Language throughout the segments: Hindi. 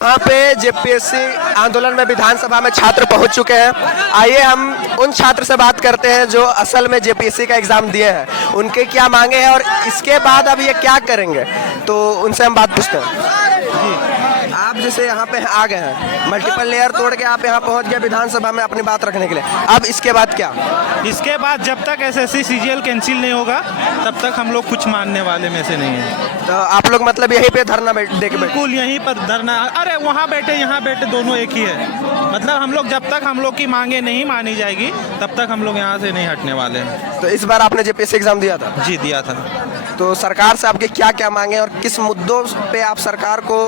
यहाँ पे जेपीएससी आंदोलन में विधानसभा में छात्र पहुंच चुके हैं। आइए हम उन छात्र से बात करते हैं जो असल में जेपीएससी का एग्जाम दिए हैं, उनके क्या मांगे हैं और इसके बाद अब ये क्या करेंगे, तो उनसे हम बात पूछते हैं। आप जैसे यहाँ पे आ गए हैं, मल्टीपल लेयर तोड़ के आप यहाँ पहुँच गए विधानसभा में अपनी बात रखने के लिए, अब इसके बाद क्या? इसके बाद जब तक एसएससी सीजीएल कैंसिल नहीं होगा तब तक हम लोग कुछ मानने वाले में से नहीं है। तो आप लोग मतलब यहीं पे धरना दे के बैठे? बिल्कुल यहीं पर धरना, अरे वहाँ बैठे यहाँ बैठे दोनों एक ही है। मतलब हम लोग जब तक हम लोग की मांगे नहीं मानी जाएगी तब तक हम लोग यहाँ से नहीं हटने वाले हैं। तो इस बार आपने जेपीएससी एग्जाम दिया था? जी दिया था। तो सरकार से आपके क्या क्या मांगे और किस मुद्दों पे आप सरकार को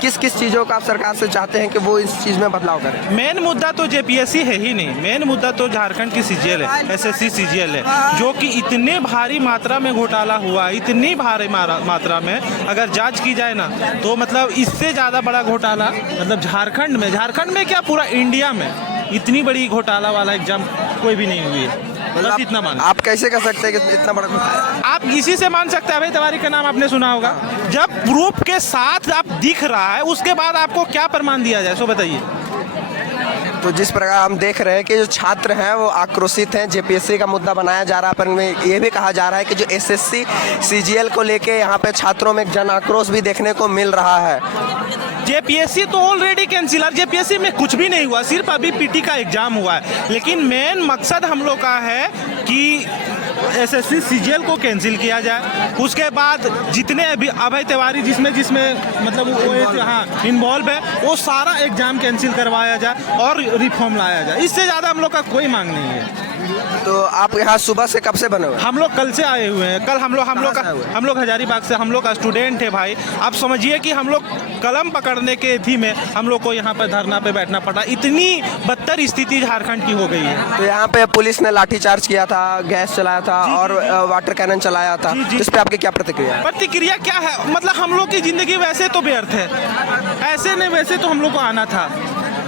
किस किस चीज़ों का आप सरकार से चाहते हैं कि वो इस चीज़ में बदलाव करें? मेन मुद्दा तो जेपीएससी है ही नहीं, मेन मुद्दा तो झारखंड की सीजीएल है, एसएससी सीजीएल है, जो कि इतने भारी मात्रा में घोटाला हुआ, इतनी भारी मात्रा में अगर जांच की जाए ना तो मतलब इससे ज़्यादा बड़ा घोटाला मतलब झारखंड में क्या पूरा इंडिया में इतनी बड़ी घोटाला वाला एग्जाम कोई भी नहीं हुई है। बस इतना मान आप कैसे कर सकते हैं कि इतना बड़ा आप इसी से मान सकते हैं। अभय तिवारी का नाम आपने सुना होगा, जब प्रूफ के साथ आप दिख रहा है उसके बाद आपको क्या प्रमाण दिया जाए, सो बताइए। तो जिस प्रकार हम देख रहे हैं कि जो छात्र हैं वो आक्रोशित हैं, जेपीएससी का मुद्दा बनाया जा रहा है, पर में ये भी कहा जा रहा है कि जो एसएससी सीजीएल को लेके यहाँ पे छात्रों में जन आक्रोश भी देखने को मिल रहा है। जेपीएससी तो ऑलरेडी कैंसिल, जेपीएससी में कुछ भी नहीं हुआ, सिर्फ अभी पीटी का एग्जाम हुआ है। लेकिन मेन मकसद हम लोग का है कि एसएससी सीजीएल को कैंसिल किया जाए, उसके बाद जितने अभी अभय तिवारी जिसमें मतलब वो हाँ इन्वॉल्व है वो सारा एग्जाम कैंसिल करवाया जाए और रिफॉर्म लाया जाए। इससे ज़्यादा हम लोग का कोई मांग नहीं है। तो आप यहाँ सुबह से कब से बने हुए? हम लोग कल से आए हुए हैं। कल हम लोग हजारीबाग से, हम लोग का स्टूडेंट है भाई। आप समझिए कि हम लोग कलम पकड़ने के थी में हम लोग को यहाँ पर धरना पे बैठना पड़ा। इतनी बदतर स्थिति झारखंड की हो गई है। तो यहाँ पे पुलिस ने लाठीचार्ज किया था, गैस चलाया था और वाटर कैनन चलाया था, इस पे आपकी क्या प्रतिक्रिया क्या है? मतलब हम लोग की जिंदगी वैसे तो व्यर्थ है, ऐसे नहीं वैसे तो हम लोग को आना था,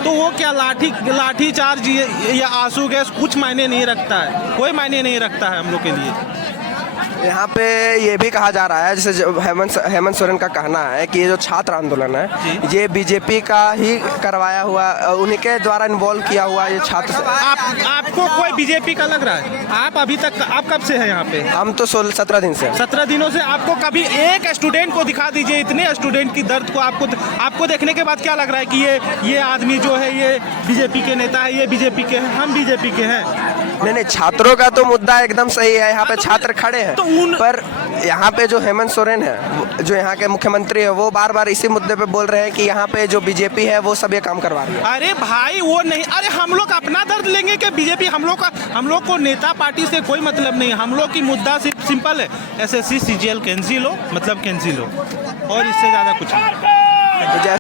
तो वो क्या लाठी चार्ज या आंसू गैस कुछ मायने नहीं रखता है, कोई मायने नहीं रखता है हम लोग के लिए। यहाँ पे ये भी कहा जा रहा है, जैसे हेमंत सोरेन का कहना है कि ये जो छात्र आंदोलन है ये बीजेपी का ही करवाया हुआ, उन्हीं के द्वारा इन्वॉल्व किया हुआ ये छात्र। आपको कोई बीजेपी का लग रहा है? आप अभी तक आप कब से हैं यहाँ पे? हम तो 17 दिन से। 17 दिनों से। आपको कभी एक स्टूडेंट को दिखा दीजिए, इतने स्टूडेंट की दर्द को आपको देखने के बाद क्या लग रहा है कि ये आदमी जो है ये बीजेपी के नेता है, ये बीजेपी के हैं, हम बीजेपी के हैं? नहीं, छात्रों का तो मुद्दा एकदम सही है, यहाँ पे छात्र खड़े हैं, पर यहाँ पे जो हेमंत सोरेन है जो यहाँ के मुख्यमंत्री है वो बार बार इसी मुद्दे पे बोल रहे हैं कि यहाँ पे जो बीजेपी है वो सब ये काम करवा रही है। अरे भाई वो नहीं, अरे हम लोग अपना दर्द लेंगे कि बीजेपी? हम लोग को नेता पार्टी से कोई मतलब नहीं है। हम लोग की मुद्दा सिर्फ सिंपल है, एसएससी सीजीएल कैंसिल हो, मतलब कैंसिल हो, और इससे ज्यादा कुछ नहीं।